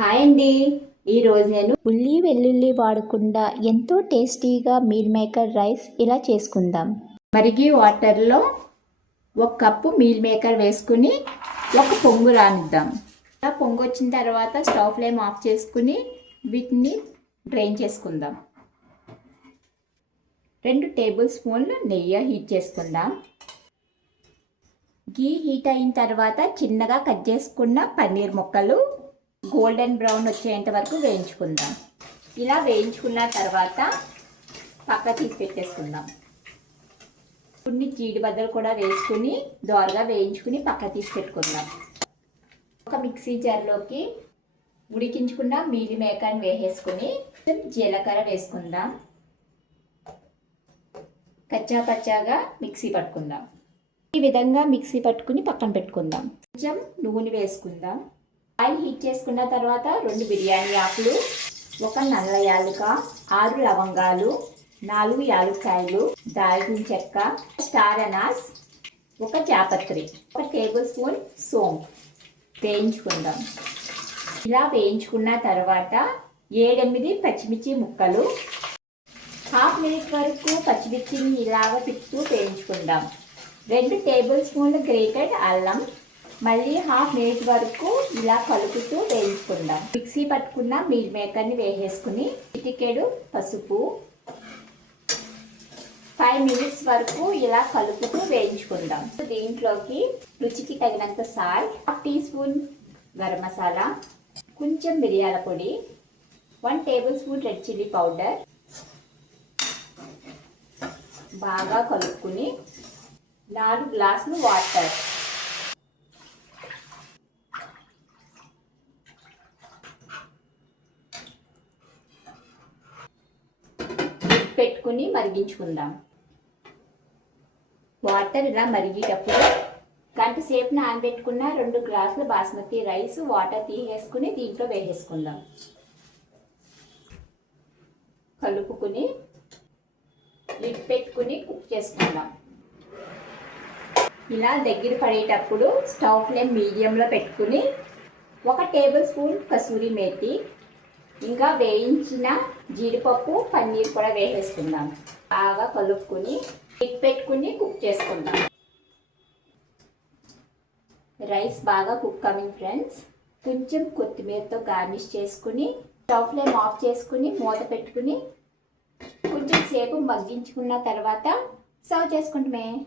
Hi అండి. ఈరోజు నేను ఉల్లి వెల్లుల్లి వాడకుండా ఎంతో టేస్టీగా మీల్ మేకర్ రైస్ ఇలా చేసుకుందాం. మరిగి వాటర్లో ఒక కప్పు మీల్ మేకర్ వేసుకుని ఒక పొంగు రానిద్దాం. ఇలా పొంగు వచ్చిన తర్వాత స్టవ్ ఫ్లేమ్ ఆఫ్ చేసుకుని వీటిని డ్రైన్ చేసుకుందాం. రెండు టేబుల్ స్పూన్లు నెయ్యి హీట్ చేసుకుందాం. గీ హీట్ అయిన తర్వాత చిన్నగా కట్ చేసుకున్న పన్నీర్ ముక్కలు గోల్డెన్ బ్రౌన్ వచ్చేంత వరకు వేయించుకుందాం. ఇలా వేయించుకున్న తర్వాత పక్క తీసి పెట్టేసుకుందాం కొన్ని జీడిబద్దలు కూడా వేసుకుని దోరగా వేయించుకుని పక్క తీసి పెట్టుకుందాం ఒక మిక్సీ జార్లోకి ఉడికించుకున్న మీలి మేకాన్ని వేసేసుకుని జీలకర్ర వేసుకుందాం. కచ్చా పచ్చాగా మిక్సీ పట్టుకుందాం. ఈ విధంగా మిక్సీ పట్టుకుని పక్కన పెట్టుకుందాం. కొంచెం నూనె వేసుకుందాం. ఆయిల్ హీట్ చేసుకున్న తర్వాత రెండు బిర్యానీ ఆకులు ఒక నల్ల యాలుక ఆరు లవంగాలు నాలుగు యాలుక్కాయలు దాల్చిన చెక్క స్టార్ అనాస్ ఒక జాపత్రి ఒక టేబుల్ స్పూన్ సోంపు. వేయించుకుందాం. ఇలా వేయించుకున్న తర్వాత ఏడెనిమిది పచ్చిమిర్చి ముక్కలు హాఫ్ మినిట్ వరకు పచ్చిమిర్చిని ఇలాగ తిప్పుతూ వేయించుకుందాం. రెండు టేబుల్ స్పూన్లు గ్రేటెడ్ అల్లం మళ్ళీ హాఫ్ మినిట్ వరకు ఇలా కలుపుతూ వేయించుకుందాం. మిక్సీ పట్టుకున్న మీల్ మేకర్ని వేసేసుకుని చిటికెడు పసుపు ఫైవ్ మినిట్స్ వరకు ఇలా కలుపుతూ వేయించుకుందాం. దీంట్లోకి రుచికి తగినంత salt half tea spoon garam masala కొంచెం మిరియాల పొడి one table spoon red chilli powder బాగా కలుపుకుని నాలుగు గ్లాసులు వాటర్ పెట్టుకుని మరిగించుకుందాం. వాటర్ ఇలా మరిగేటప్పుడు గంట సేపు నానబెట్టుకున్న రెండు గ్లాసుల బాస్మతి రైస్ వాటర్ తీసేసుకుని దీంట్లో వేసేసుకుందాం. కలుపుకుని లిడ్ పెట్టుకుని కుక్ చేసుకుందాం. ఇలా దగ్గర పడేటప్పుడు స్టవ్ ఫ్లేమ్ మీడియంలో పెట్టుకుని ఒక టేబుల్ స్పూన్ కసూరి మేతి ఇంకా వేయించిన జీడిపప్పు పన్నీర్ కూడా వేసేసుకుందాం. బాగా కలుపుకుని పిక్ పెట్టుకుని కుక్ చేసుకుందాం. రైస్ బాగా కుక్ కమింగ్ ఫ్రెండ్స్. కొంచెం కొత్తిమీరతో గార్నిష్ చేసుకుని స్టవ్ ఫ్లేమ్ ఆఫ్ చేసుకుని మూత పెట్టుకుని కొంచెం సేపు మగ్గించుకున్న తర్వాత సర్వ్ చేసుకుంటమే.